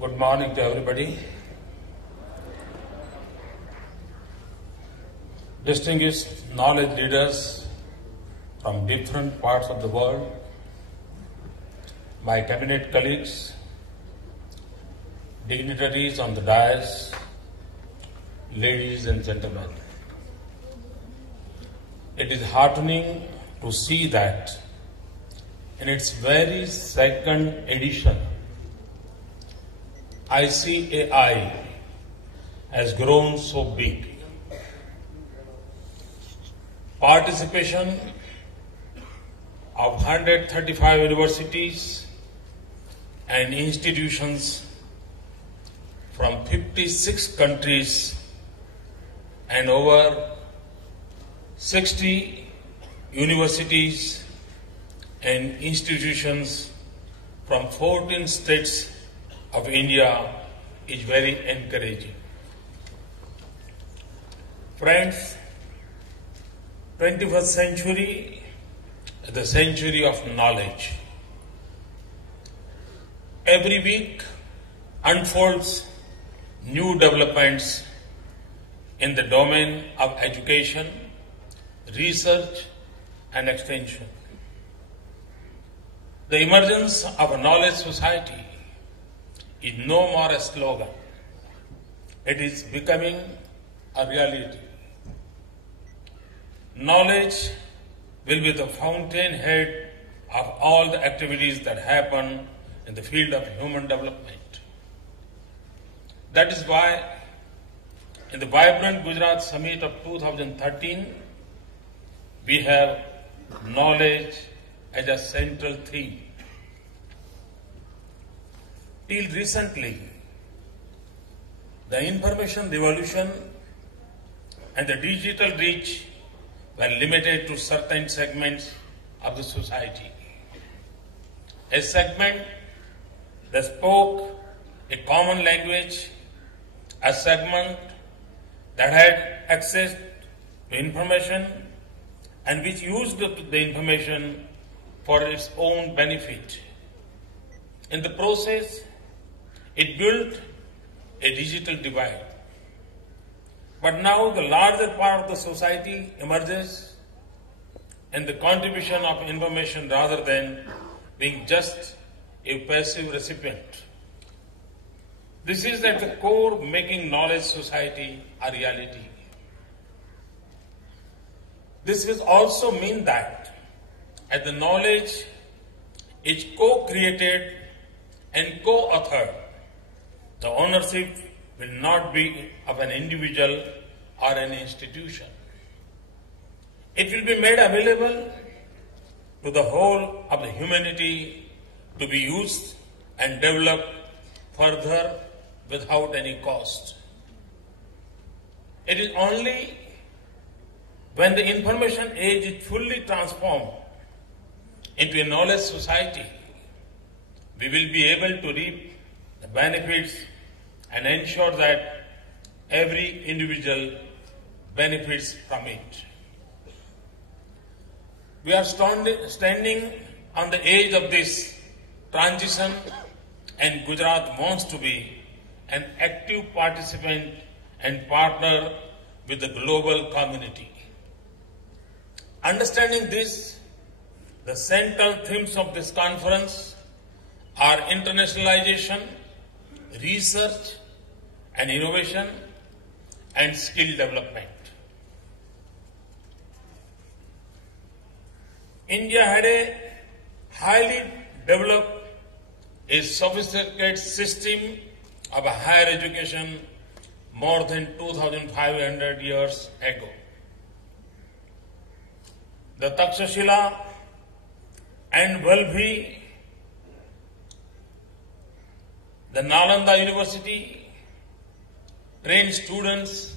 Good morning to everybody. Distinguished knowledge leaders from different parts of the world, my cabinet colleagues, dignitaries on the dais, ladies and gentlemen. It is heartening to see that in its very second edition, ICAI has grown so big. Participation of 135 universities and institutions from 56 countries and over 60 universities and institutions from 14 states of India is very encouraging. Friends, 21st century is the century of knowledge. Every week unfolds new developments in the domain of education, research and extension. The emergence of a knowledge society is no more a slogan. It is becoming a reality. Knowledge will be the fountainhead of all the activities that happen in the field of human development. That is why in the vibrant Gujarat Summit of 2013, we have knowledge as a central theme. Till recently, the information revolution and the digital reach were limited to certain segments of the society. A segment that spoke a common language, a segment that had access to information and which used the information for its own benefit. In the process, it built a digital divide. But now the larger part of the society emerges in the contribution of information rather than being just a passive recipient. This is at the core making knowledge society a reality. This will also mean that as the knowledge is co-created and co-authored, the ownership will not be of an individual or an institution. It will be made available to the whole of the humanity to be used and developed further without any cost. It is only when the information age is fully transformed into a knowledge society, we will be able to reap the benefits and ensure that every individual benefits from it. We are standing on the edge of this transition, and Gujarat wants to be an active participant and partner with the global community. Understanding this, the central themes of this conference are internationalization, research and innovation, and skill development. India had a highly developed, a sophisticated system of higher education more than 2,500 years ago. The Takshashila and Valbhi, the Nalanda University, trained students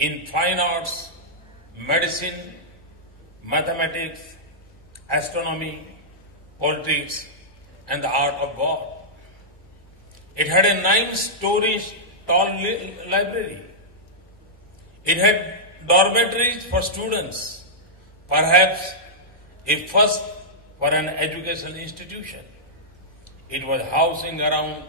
in fine arts, medicine, mathematics, astronomy, politics, and the art of war. It had a 9-story tall library. It had dormitories for students, perhaps a first for an educational institution. It was housing around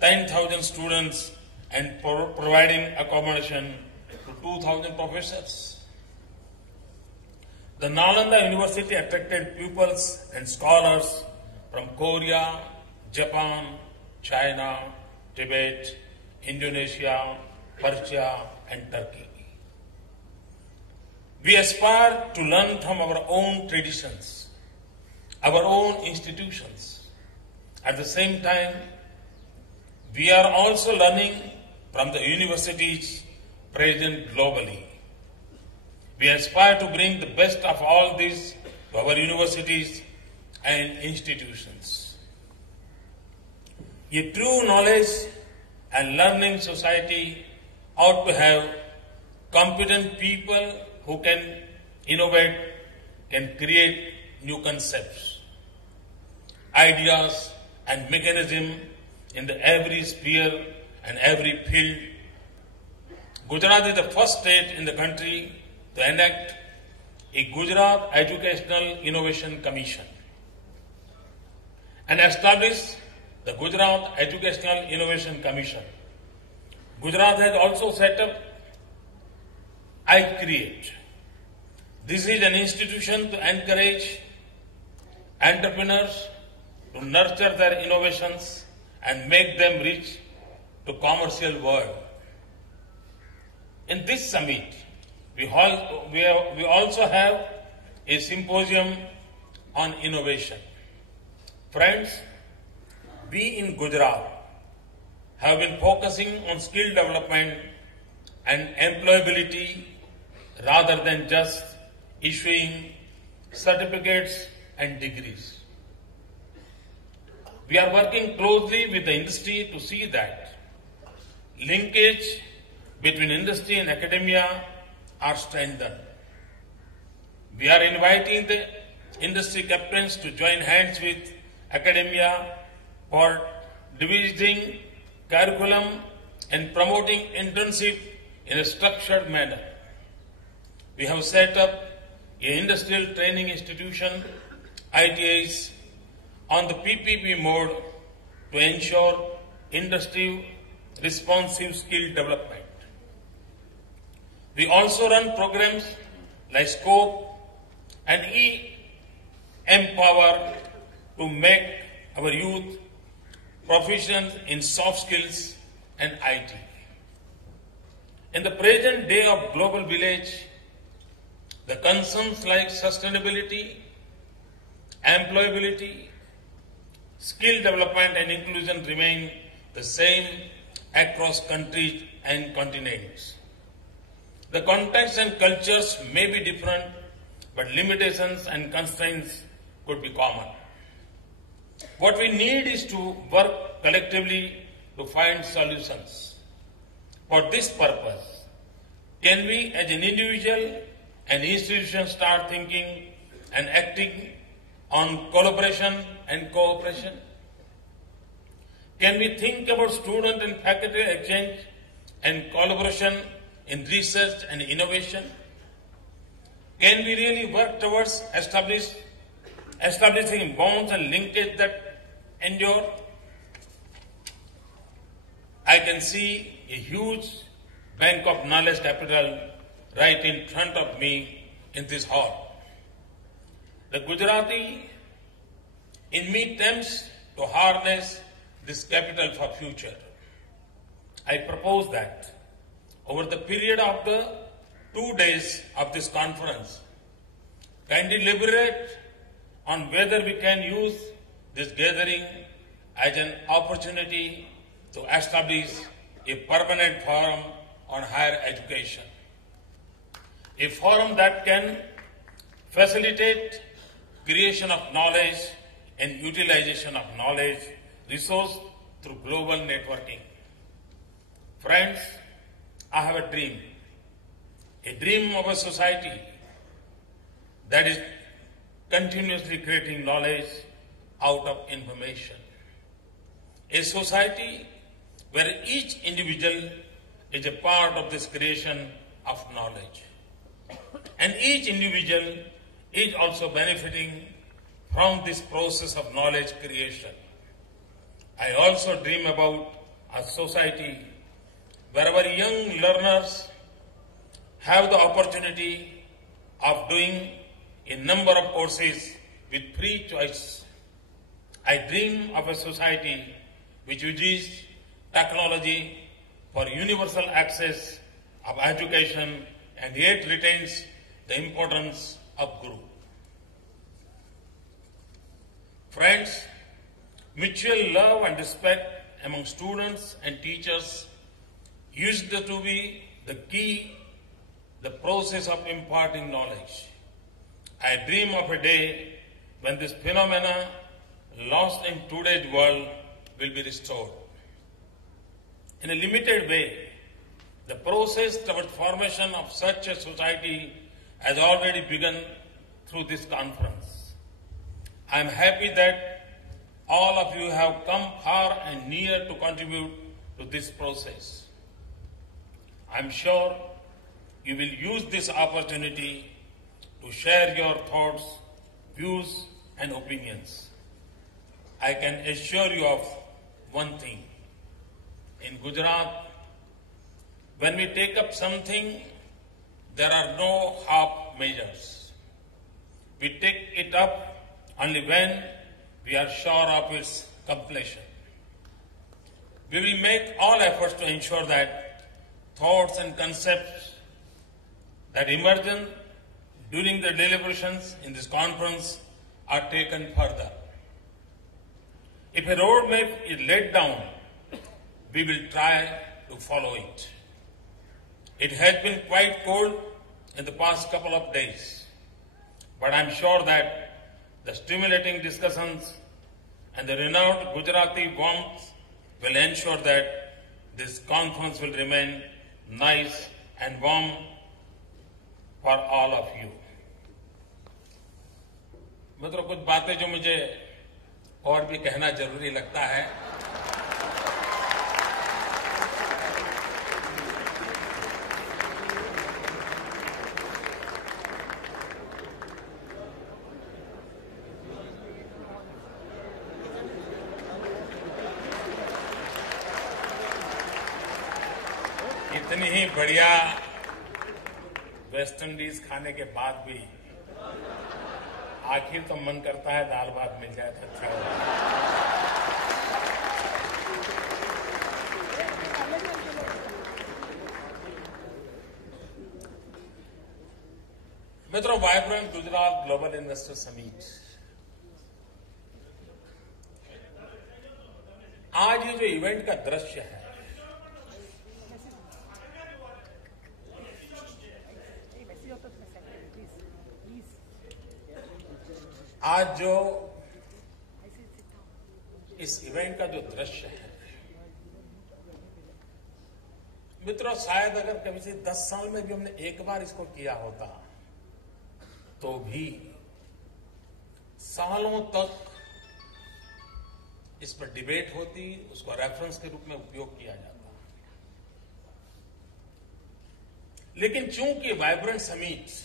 10,000 students and providing accommodation to 2,000 professors. The Nalanda University attracted pupils and scholars from Korea, Japan, China, Tibet, Indonesia, Persia, and Turkey. We aspire to learn from our own traditions, our own institutions. At the same time, we are also learning from the universities present globally. We aspire to bring the best of all this to our universities and institutions. A true knowledge and learning society ought to have competent people who can innovate, can create new concepts, ideas and mechanisms in every sphere and every field. Gujarat is the first state in the country to enact a Gujarat Educational Innovation Commission and establish the Gujarat Educational Innovation Commission. Gujarat has also set up iCreate. This is an institution to encourage entrepreneurs to nurture their innovations and make them reach to commercial world. In this summit, we also have a symposium on innovation. Friends, we in Gujarat have been focusing on skill development and employability rather than just issuing certificates and degrees. We are working closely with the industry to see that linkage between industry and academia are strengthened. We are inviting the industry captains to join hands with academia for devising curriculum and promoting internship in a structured manner. We have set up an industrial training institution, ITIs, on the PPP mode to ensure industry responsive skill development. We also run programs like SCOPE and eMpower to make our youth proficient in soft skills and IT. In the present day of global village, the concerns like sustainability, employability, skill development and inclusion remain the same across countries and continents. The context and cultures may be different, but limitations and constraints could be common. What we need is to work collectively to find solutions. For this purpose, can we as an individual and institution start thinking and acting on collaboration and cooperation? Can we think about student and faculty exchange and collaboration in research and innovation? Can we really work towards establishing bonds and linkage that endure? I can see a huge bank of knowledge capital right in front of me in this hall. The Gujarati in me attempts to harness this capital for future. I propose that over the period of the 2 days of this conference, kindly deliberate on whether we can use this gathering as an opportunity to establish a permanent forum on higher education. A forum that can facilitate creation of knowledge and utilization of knowledge resource through global networking. Friends, I have a dream of a society that is continuously creating knowledge out of information. A society where each individual is a part of this creation of knowledge. And each individual is also benefiting from this process of knowledge creation. I also dream about a society where our young learners have the opportunity of doing a number of courses with free choice. I dream of a society which uses technology for universal access of education and yet retains the importance of Guru. Friends, mutual love and respect among students and teachers used to be the key, the process of imparting knowledge. I dream of a day when this phenomena lost in today's world will be restored. In a limited way, the process toward formation of such a society has already begun through this conference. I am happy that all of you have come far and near to contribute to this process. I am sure you will use this opportunity to share your thoughts, views, and opinions. I can assure you of one thing. In Gujarat, when we take up something, there are no half measures. We take it up only when we are sure of its completion. We will make all efforts to ensure that thoughts and concepts that emerge during the deliberations in this conference are taken further. If a roadmap is laid down, we will try to follow it. It has been quite cold in the past couple of days, but I'm sure that the stimulating discussions and the renowned Gujarati warmth will ensure that this conference will remain nice and warm for all of you. मित्रों, कुछ बातें जो मुझे और भी कहना जरूरी लगता है। इतनी ही बढ़िया वेस्ट इंडीज खाने के बाद भी आखिर तो मन करता है दाल भात मिल जाए तो अच्छा होगा। मित्रों, vibrant Gujarat global investor summit आज ये जो इवेंट का दृश्य है, आज जो इस इवेंट का जो दृश्य है, मित्रों, शायद अगर कभी से 10 साल में भी हमने एक बार इसको किया होता तो भी सालों तक इस पर डिबेट होती, उसको रेफरेंस के रूप में उपयोग किया जाता। लेकिन चूंकि वाइब्रेंट समिट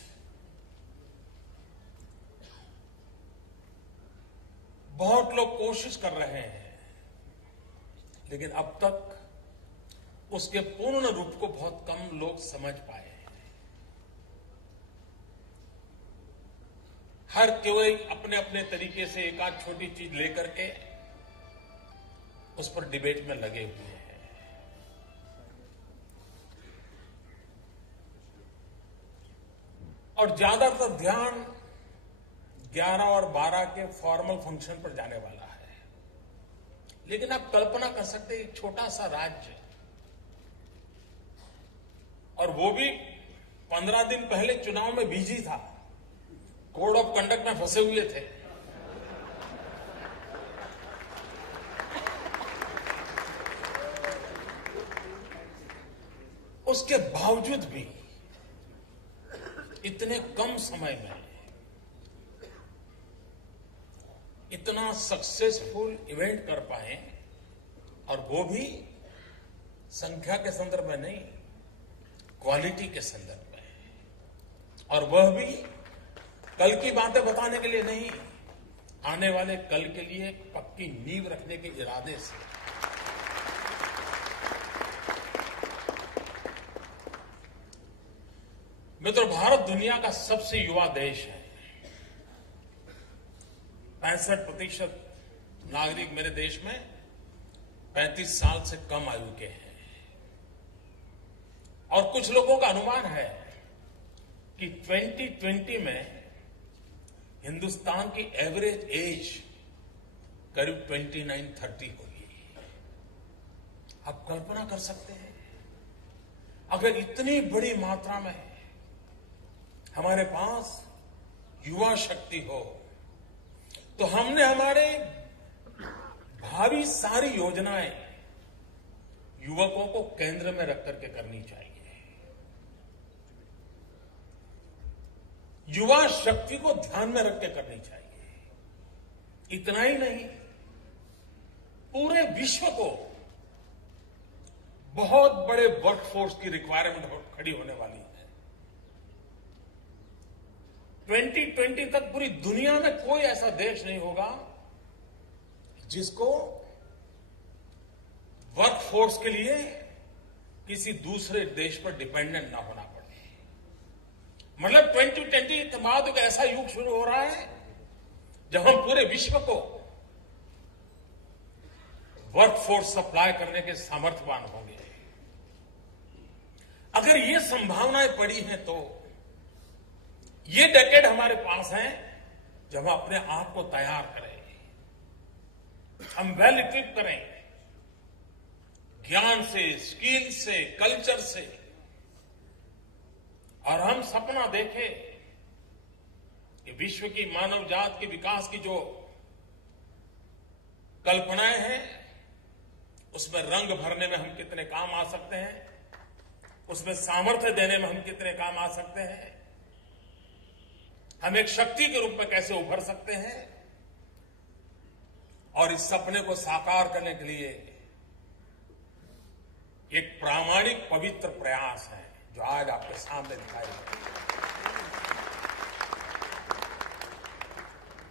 बहुत लोग कोशिश कर रहे हैं, लेकिन अब तक उसके पूर्ण रूप को बहुत कम लोग समझ पाए हैं। हर कोई अपने अपने तरीके से एक आध छोटी चीज लेकर के उस पर डिबेट में लगे हुए हैं। और ज्यादातर ध्यान 11 और 12 के फॉर्मल फंक्शन पर जाने वाला है। लेकिन आप कल्पना कर सकते हैं, एक छोटा सा राज्य, और वो भी 15 दिन पहले चुनाव में बिजी था, कोड ऑफ कंडक्ट में फंसे हुए थे। उसके बावजूद भी इतने कम समय में इतना सक्सेसफुल इवेंट कर पाए, और वो भी संख्या के संदर्भ में नहीं, क्वालिटी के संदर्भ में, और वह भी कल की बातें बताने के लिए नहीं, आने वाले कल के लिए पक्की नींव रखने के इरादे से। मित्रों, भारत दुनिया का सबसे युवा देश है। 65% नागरिक मेरे देश में 35 साल से कम आयु के हैं और कुछ लोगों का अनुमान है कि 2020 में हिंदुस्तान की एवरेज एज करीब 29-30 होगी। आप कल्पना कर सकते हैं, अगर इतनी बड़ी मात्रा में हमारे पास युवा शक्ति हो तो हमने हमारे भावी सारी योजनाएं युवकों को केंद्र में रख करके करनी चाहिए। युवा शक्ति को ध्यान में रख के करनी चाहिए। इतना ही नहीं, पूरे विश्व को बहुत बड़े वर्कफोर्स की रिक्वायरमेंट खड़ी होने वाली है। 2020 तक पूरी दुनिया में कोई ऐसा देश नहीं होगा जिसको वर्कफोर्स के लिए किसी दूसरे देश पर डिपेंडेंट ना होना पड़े। मतलब 2020 के बाद एक ऐसा युग शुरू हो रहा है जब हम पूरे विश्व को वर्कफोर्स सप्लाई करने के सामर्थ्यवान होंगे। अगर ये संभावनाएं पड़ी हैं तो ये डेकेड हमारे पास है जब हम अपने आप को तैयार करें, हम वेल इक्विप करें, ज्ञान से, स्किल से, कल्चर से, और हम सपना देखें कि विश्व की मानव जात के विकास की जो कल्पनाएं हैं उसमें रंग भरने में हम कितने काम आ सकते हैं, उसमें सामर्थ्य देने में हम कितने काम आ सकते हैं, हम एक शक्ति के रूप में कैसे उभर सकते हैं। और इस सपने को साकार करने के लिए एक प्रामाणिक पवित्र प्रयास है जो आज आपके सामने दिखाई दे रहा है।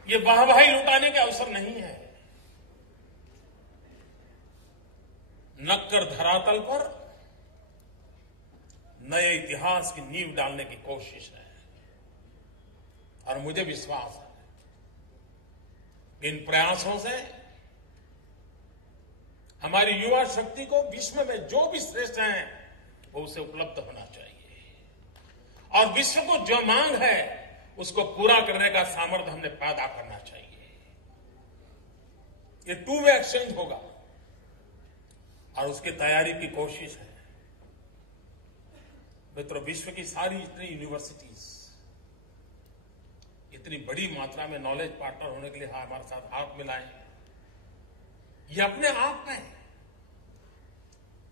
ये वाहवाही लुटाने के अवसर नहीं है, नक्कर धरातल पर नए इतिहास की नींव डालने की कोशिश है। और मुझे विश्वास है कि इन प्रयासों से हमारी युवा शक्ति को विश्व में जो भी श्रेष्ठ है वो उसे उपलब्ध होना चाहिए और विश्व को जो मांग है उसको पूरा करने का सामर्थ्य हमने पैदा करना चाहिए। ये टू वे एक्सचेंज होगा और उसकी तैयारी की कोशिश है। मित्रों, विश्व की सारी इतनी यूनिवर्सिटीज इतनी बड़ी मात्रा में नॉलेज पार्टनर होने के लिए हमारे साथ हाथ मिलाएं, ये अपने आप में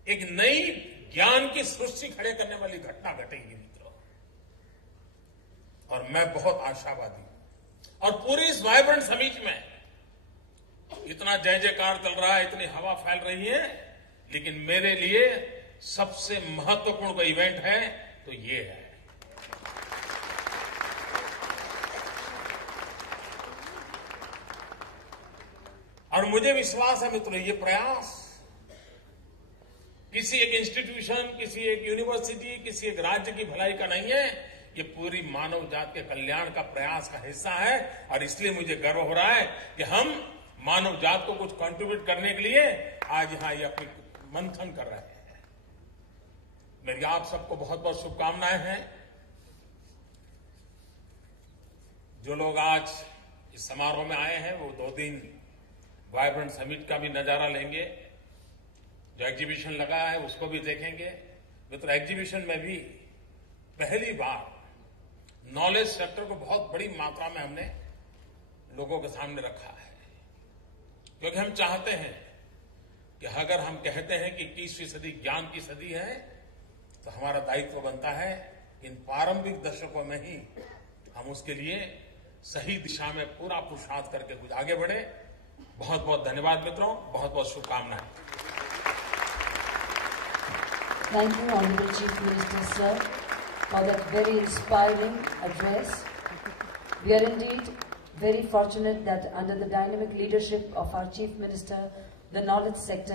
एक नई ज्ञान की सृष्टि खड़े करने वाली घटना घटेगी मित्रों। और मैं बहुत आशावादी हूं। और पूरी इस वाइब्रेंट समिट में इतना जय जयकार चल रहा है, इतनी हवा फैल रही है, लेकिन मेरे लिए सबसे महत्वपूर्ण कोई इवेंट है तो ये है। और मुझे विश्वास है मित्रों, ये प्रयास किसी एक इंस्टीट्यूशन, किसी एक यूनिवर्सिटी, किसी एक राज्य की भलाई का नहीं है, ये पूरी मानव जात के कल्याण का प्रयास का हिस्सा है। और इसलिए मुझे गर्व हो रहा है कि हम मानव जात को कुछ कंट्रीब्यूट करने के लिए आज यहां ये अपनी मंथन कर रहे हैं। मेरी आप सबको बहुत बहुत शुभकामनाएं हैं। जो लोग आज इस समारोह में आए हैं वो 2 दिन वाइब्रेंट समिट का भी नजारा लेंगे, जो एग्जीबिशन लगा है उसको भी देखेंगे। मित्रों, एग्जीबिशन में भी पहली बार नॉलेज सेक्टर को बहुत बड़ी मात्रा में हमने लोगों के सामने रखा है, क्योंकि हम चाहते हैं कि अगर हम कहते हैं कि 21वीं सदी ज्ञान की सदी है तो हमारा दायित्व बनता है इन प्रारंभिक दशकों में ही हम उसके लिए सही दिशा में पूरा पुरुषार्थ करके कुछ आगे बढ़े। बहुत बहुत धन्यवाद मित्रों, बहुत बहुत शुभकामनाएं। Thank you, Honorable Chief Minister, sir, for that very inspiring address. We are indeed very fortunate that under the dynamic leadership of our Chief Minister, the knowledge sector